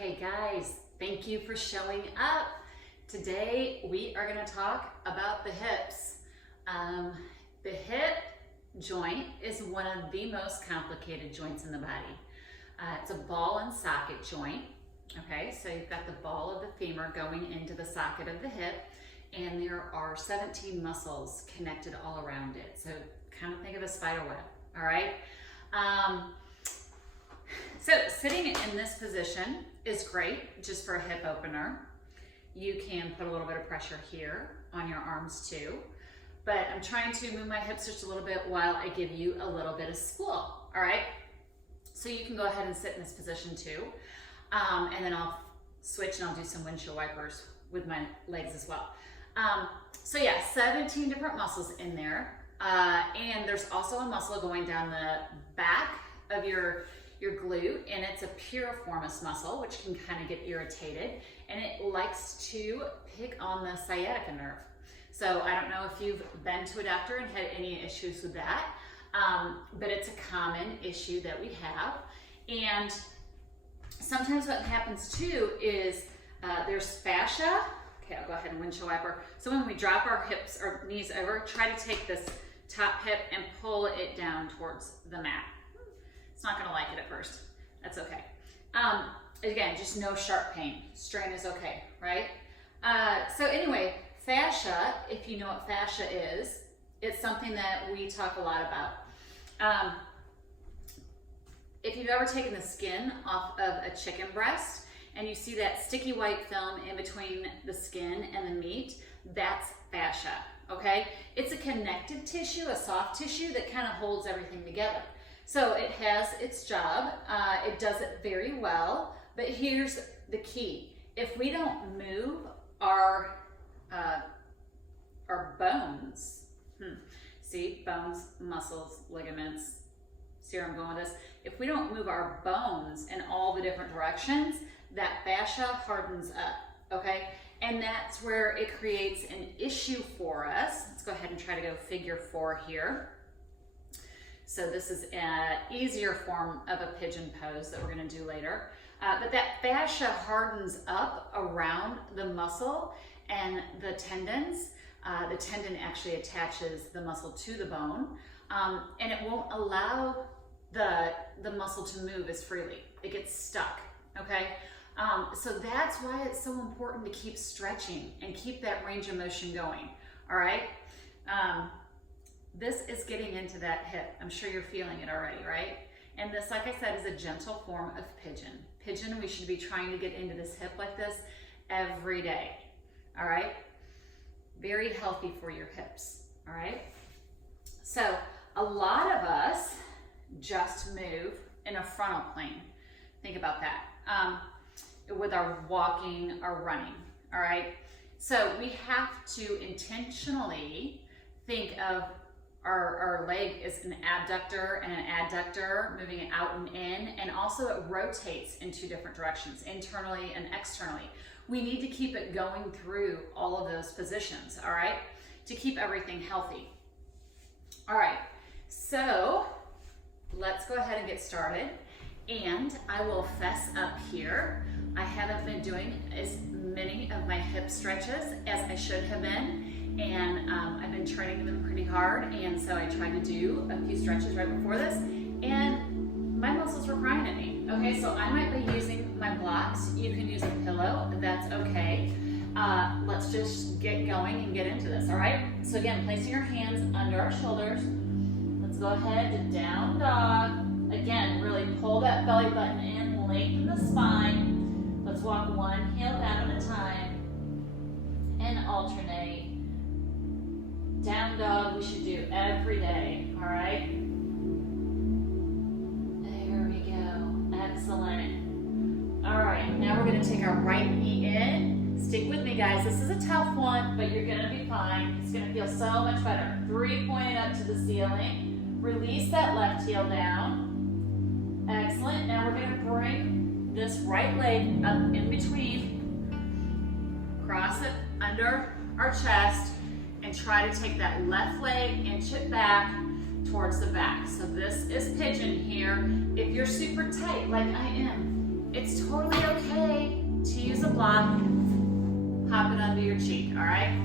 Okay guys, thank you for showing up. Today we are going to talk about the hips. The hip joint is one of the most complicated joints in the body. It's a ball and socket joint. Okay, so you've got the ball of the femur going into the socket of the hip, and there are 17 muscles connected all around it. So kind of think of a spider web, all right? So sitting in this position is great just for a hip opener. You can put a little bit of pressure here on your arms too, but I'm trying to move my hips just a little bit while I give you a little bit of spool, all right? So you can go ahead and sit in this position too, and then I'll switch and I'll do some windshield wipers with my legs as well. So yeah, 17 different muscles in there, and there's also a muscle going down the back of your glute, and it's a piriformis muscle, which can kind of get irritated, and it likes to pick on the sciatica nerve. So I don't know if you've been to a doctor and had any issues with that, but it's a common issue that we have. And sometimes what happens too is there's fascia. Okay, I'll go ahead and windshield wiper. So when we drop our hips or knees over, try to take this top hip and pull it down towards the mat. It's not gonna like it at first. That's okay. Again, just no sharp pain. Strain is okay, right? So anyway, fascia, if you know what fascia is, it's something that we talk a lot about. If you've ever taken the skin off of a chicken breast and you see that sticky white film in between the skin and the meat, that's fascia, okay? It's a connective tissue, a soft tissue that kind of holds everything together. So it has its job, it does it very well, but here's the key. If we don't move our bones, see, bones, muscles, ligaments, see where I'm going with this? If we don't move our bones in all the different directions, that fascia hardens up, okay? And that's where it creates an issue for us. Let's go ahead and try to go figure 4 here. So this is an easier form of a pigeon pose that we're gonna do later. But that fascia hardens up around the muscle and the tendons. The tendon actually attaches the muscle to the bone, and it won't allow the muscle to move as freely. It gets stuck, okay? So that's why it's so important to keep stretching and keep that range of motion going, all right? This is getting into that hip. I'm sure you're feeling it already, right? And this, like I said, is a gentle form of pigeon. Pigeon, we should be trying to get into this hip like this every day, all right? Very healthy for your hips, all right? So a lot of us just move in a frontal plane. Think about that. With our walking or running, all right? So we have to intentionally think of our leg is an abductor and an adductor, moving it out and in, and also it rotates in 2 different directions, internally and externally. We need to keep it going through all of those positions, all right, to keep everything healthy. All right, so let's go ahead and get started, and I will fess up here. I haven't been doing as many of my hip stretches as I should have been, and I've been training them pretty hard, and so I tried to do a few stretches right before this, and my muscles were crying at me. Okay, so I might be using my blocks. You can use a pillow, that's okay. Let's just get going and get into this, all right? So again, placing your hands under our shoulders. Let's go ahead to down dog. Again, really pull that belly button in, lengthen the spine. Let's walk one heel down at a time and alternate. Down dog we should do every day, all right? There we go, excellent. All right, now we're gonna take our right knee in. Stick with me, guys. This is a tough one, but you're gonna be fine. It's gonna feel so much better. 3 pointed up to the ceiling. Release that left heel down. Excellent, now we're gonna bring this right leg up in between. Cross it under our chest, and try to take that left leg, inch it back towards the back. So this is pigeon here. If you're super tight like I am, it's totally okay block, hop it under your cheek, all right?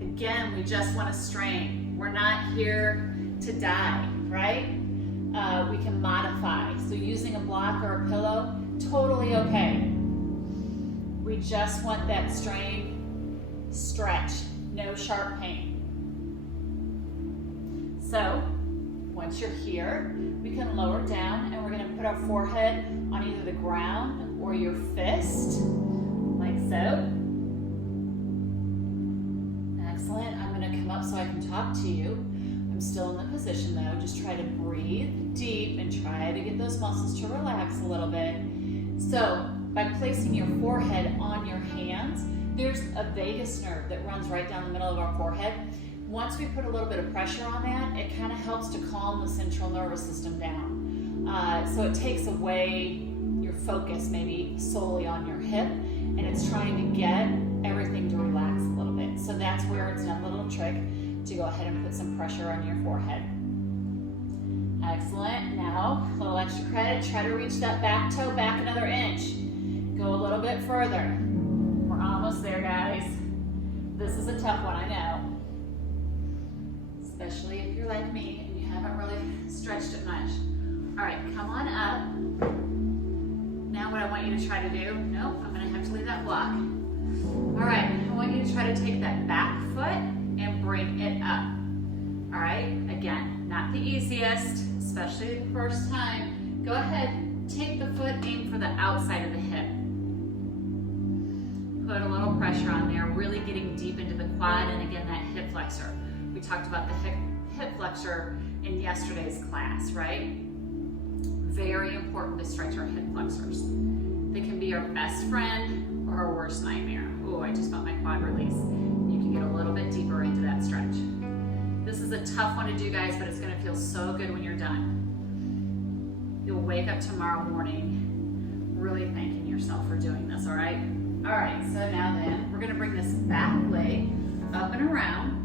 Again, we just want to strain. We're not here to die, right? We can modify. So using a block or a pillow, totally okay. We just want that strain, stretch, no sharp pain. So once you're here, we can lower down and we're going to put our forehead on either the ground or your fist, like so. Excellent. I'm going to come up so I can talk to you. I'm still in the position though. Just try to breathe deep and try to get those muscles to relax a little bit. So by placing your forehead on your hands, there's a vagus nerve that runs right down the middle of our forehead. Once we put a little bit of pressure on that, it kind of helps to calm the central nervous system down. So it takes away your focus maybe solely on your hip, and it's trying to get everything to relax a little bit. So that's where it's a little trick to go ahead and put some pressure on your forehead. Excellent. Now, a little extra credit. Try to reach that back toe back another inch. Go a little bit further. We're almost there, guys. This is a tough one, I know. Especially if you're like me and you haven't really stretched it much. All right, come on up. Now what I want you to try to do, nope, I'm gonna have to leave that block. All right, I want you to try to take that back foot and bring it up. All right, again, not the easiest, especially the first time. Go ahead, take the foot, aim for the outside of the hip. Put a little pressure on there, really getting deep into the quad, and again, that hip flexor. We talked about the hip flexor in yesterday's class, right? Very important to stretch our hip flexors. They can be our best friend or our worst nightmare. Oh, I just felt my quad release. You can get a little bit deeper into that stretch. This is a tough one to do, guys, but it's gonna feel so good when you're done. You'll wake up tomorrow morning really thanking yourself for doing this, all right? All right, so now then, we're gonna bring this back leg up and around.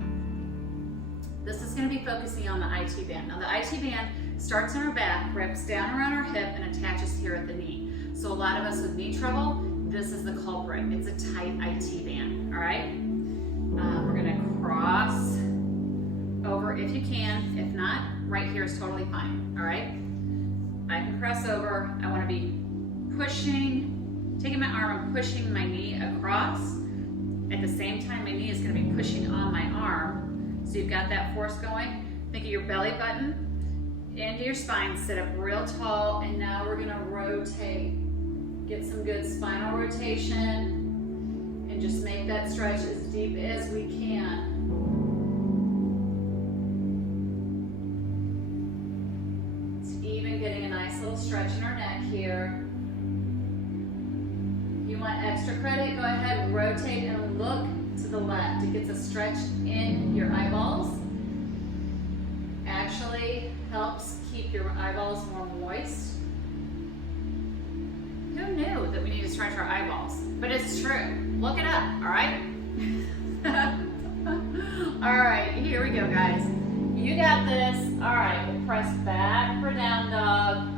This is going to be focusing on the IT band. Now the IT band starts in our back, wraps down around our hip, and attaches here at the knee. So a lot of us with knee trouble, this is the culprit. It's a tight IT band, all right? We're going to cross over if you can. If not, right here is totally fine, all right? I can cross over. I want to be pushing, taking my arm and pushing my knee across. At the same time, my knee is going to be pushing on my arm. So you've got that force going. Think of your belly button into your spine, sit up real tall, and now we're gonna rotate. Get some good spinal rotation, and just make that stretch as deep as we can. It's even getting a nice little stretch in our neck here. If you want extra credit, go ahead, rotate and look to the left. It gets a stretch in your eyeballs. Actually helps keep your eyeballs more moist. Who knew that we need to stretch our eyeballs? But it's true. Look it up, all right? All right, here we go, guys. You got this. All right, we'll press back for down dog.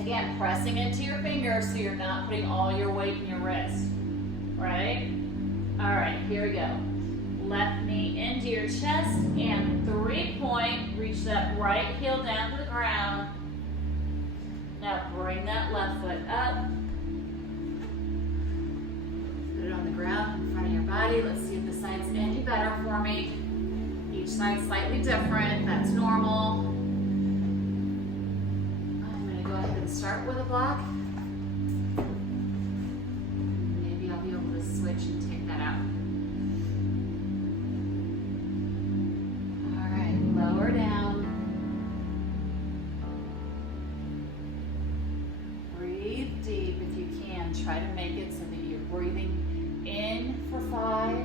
Again, pressing into your fingers so you're not putting all your weight in your wrist, right? All right, here we go. Left knee into your chest and 3-point. Reach that right heel down to the ground. Now bring that left foot up. Put it on the ground in front of your body. Let's see if the side's any better for me. Each side's slightly different. That's normal. I'm going to go ahead and start with a block. Maybe I'll be able to switch and take that out. All right, lower down. Breathe deep if you can. Try to make it so that you're breathing in for 5.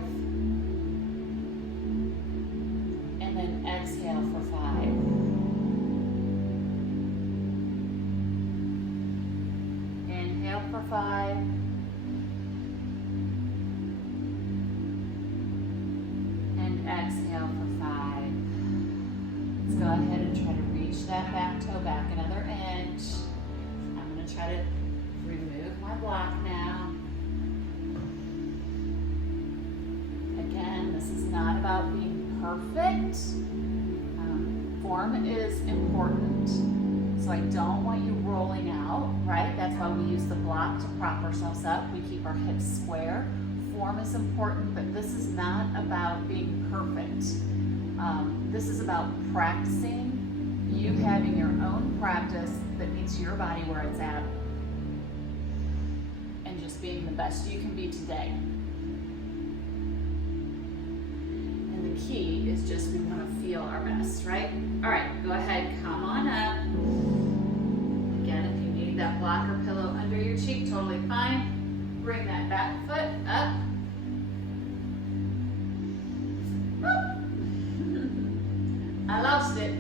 And then exhale for 5. Inhale for 5. And exhale for 5. Let's go ahead and try to reach that back toe back another inch. I'm going to try to remove my block now. Again, this is not about being perfect. Form is important. So I don't want you rolling out, right? That's why we use the block to prop ourselves up. We keep our hips square. Form is important, but this is not about being perfect. This is about practicing, you having your own practice that meets your body where it's at, and just being the best you can be today. And the key is just we want to feel our best, right? All right, go ahead, come on up. Again, if you need that blocker pillow under your cheek, totally fine. Bring that back foot up. I lost it.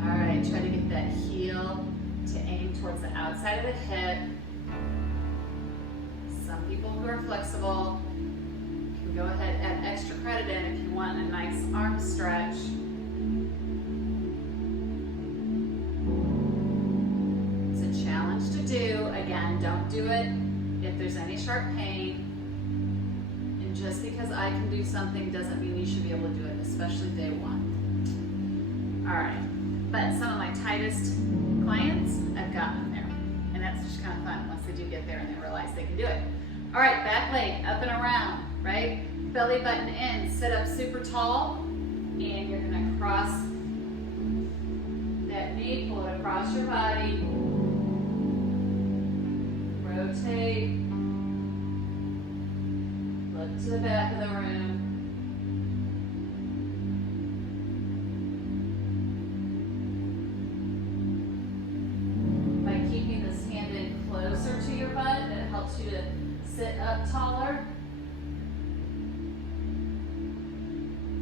All right, try to get that heel to aim towards the outside of the hip. Some people who are flexible can go ahead and add extra credit in if you want a nice arm stretch. It's a challenge to do. Again, don't do it if there's any sharp pain. And just because I can do something doesn't mean you should be able to do it, especially day one. All right, but some of my tightest clients, I've gotten them there. And that's just kind of fun once they do get there and they realize they can do it. All right, back leg up and around, right? Belly button in, sit up super tall, and you're gonna cross that knee, pull it across your body, rotate, look to the back of the room. By keeping this hand in closer to your butt, it helps you to sit up taller.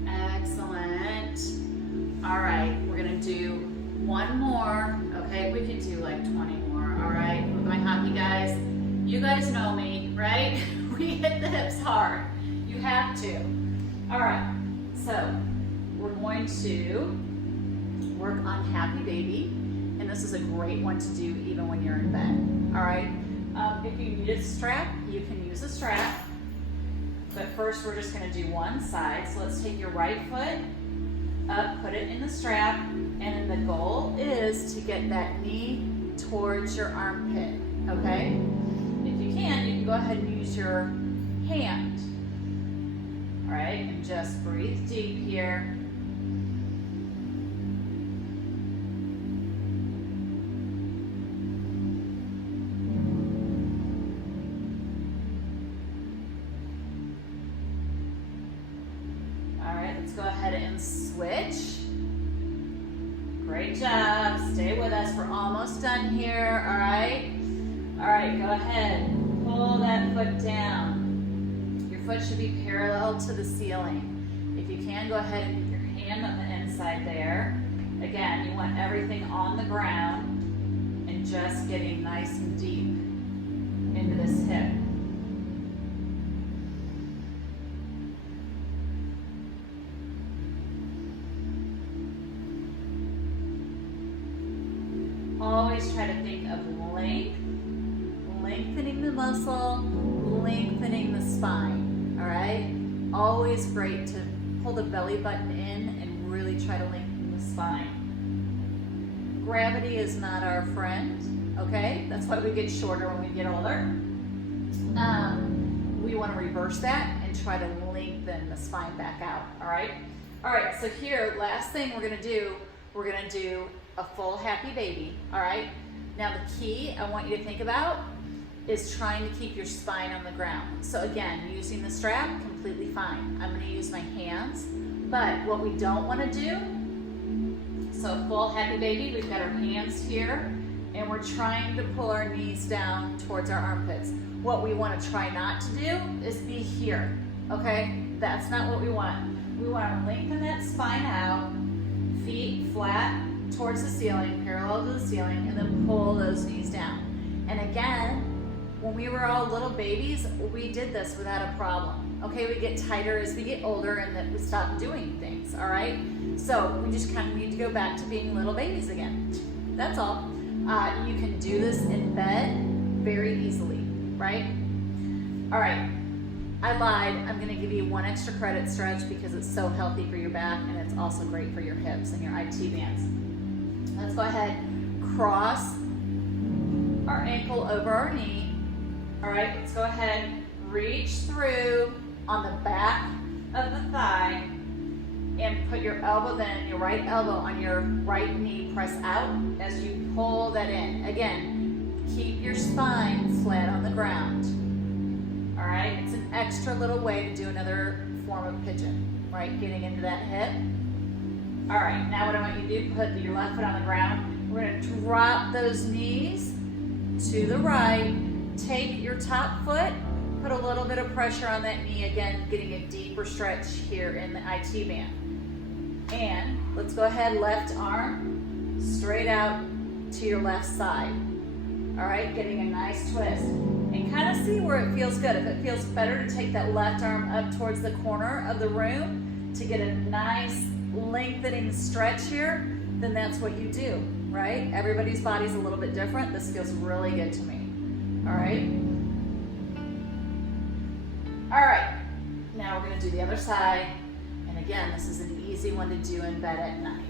Excellent. All right, we're gonna do one more. Okay, we can do like 20 more. All right, with my hockey guys, you guys know me, right? We hit the hips hard. You have to. All right, so we're going to work on Happy Baby, and this is a great one to do even when you're in bed. All right, if you need a strap, you can use a strap. But first, we're just going to do one side. So let's take your right foot up, put it in the strap, and then the goal is to get that knee towards your armpit, okay? If you can go ahead and use your hand, all right? And just breathe deep here. Let's go ahead and switch. Great job. Stay with us. We're almost done here. All right. All right. Go ahead. Pull that foot down. Your foot should be parallel to the ceiling. If you can, go ahead and put your hand on the inside there. Again, you want everything on the ground and just getting nice and deep into this hip. Always try to think of length, lengthening the muscle, lengthening the spine, all right? Always great to pull the belly button in and really try to lengthen the spine. Gravity is not our friend, okay? That's why we get shorter when we get older. We want to reverse that and try to lengthen the spine back out, all right? All right, so here, last thing we're gonna do a full Happy Baby, all right? Now the key I want you to think about is trying to keep your spine on the ground. So again, using the strap, completely fine. I'm gonna use my hands, but what we don't wanna do, so full Happy Baby, we've got our hands here, and we're trying to pull our knees down towards our armpits. What we wanna try not to do is be here, okay? That's not what we want. We wanna lengthen that spine out, feet flat towards the ceiling, parallel to the ceiling, and then pull those knees down. And again, when we were all little babies, we did this without a problem. Okay, we get tighter as we get older and then we stop doing things, all right? So we just kind of need to go back to being little babies again. That's all. You can do this in bed. very easily, right? All right, I lied. I'm gonna give you one extra credit stretch because it's so healthy for your back and it's also great for your hips and your IT bands. Let's go ahead, cross our ankle over our knee. All right, let's go ahead, reach through on the back of the thigh and put your elbow then, your right elbow on your right knee, press out as you pull that in. Again, keep your spine flat on the ground. All right, it's an extra little way to do another form of pigeon, right? Getting into that hip. All right, now what I want you to do, put your left foot on the ground. We're gonna drop those knees to the right. Take your top foot, put a little bit of pressure on that knee, again, getting a deeper stretch here in the IT band. And let's go ahead, left arm, straight out to your left side. All right, getting a nice twist. And kind of see where it feels good. If it feels better to take that left arm up towards the corner of the room to get a nice lengthening stretch here, then that's what you do, right? Everybody's body's a little bit different. This feels really good to me. All right. All right, now we're gonna do the other side. And again, this is an easy one to do in bed at night,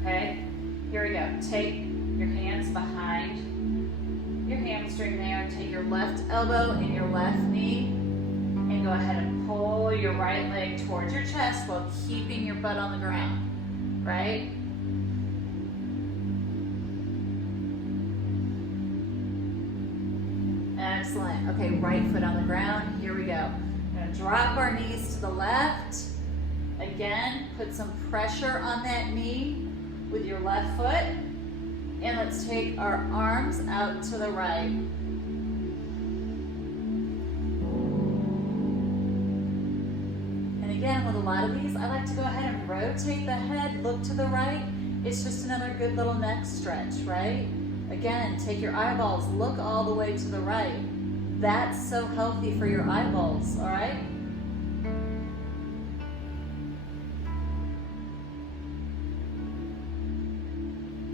okay? Here we go. Take your hands behind your hamstring there. Take your left elbow and your left knee and go ahead and pull your right leg towards your chest while keeping your butt on the ground, right? Excellent. Okay, right foot on the ground. Here we go. We're gonna drop our knees to the left. Again, put some pressure on that knee with your left foot. And let's take our arms out to the right. And again, with a lot of these, I like to go ahead and rotate the head, look to the right. It's just another good little neck stretch, right? Again, take your eyeballs, look all the way to the right. That's so healthy for your eyeballs, all right?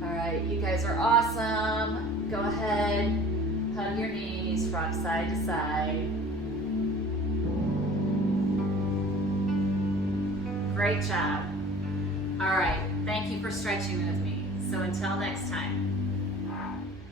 All right, you guys are awesome. Go ahead, hug your knees, rock side to side. Great job. All right, thank you for stretching with me. So until next time.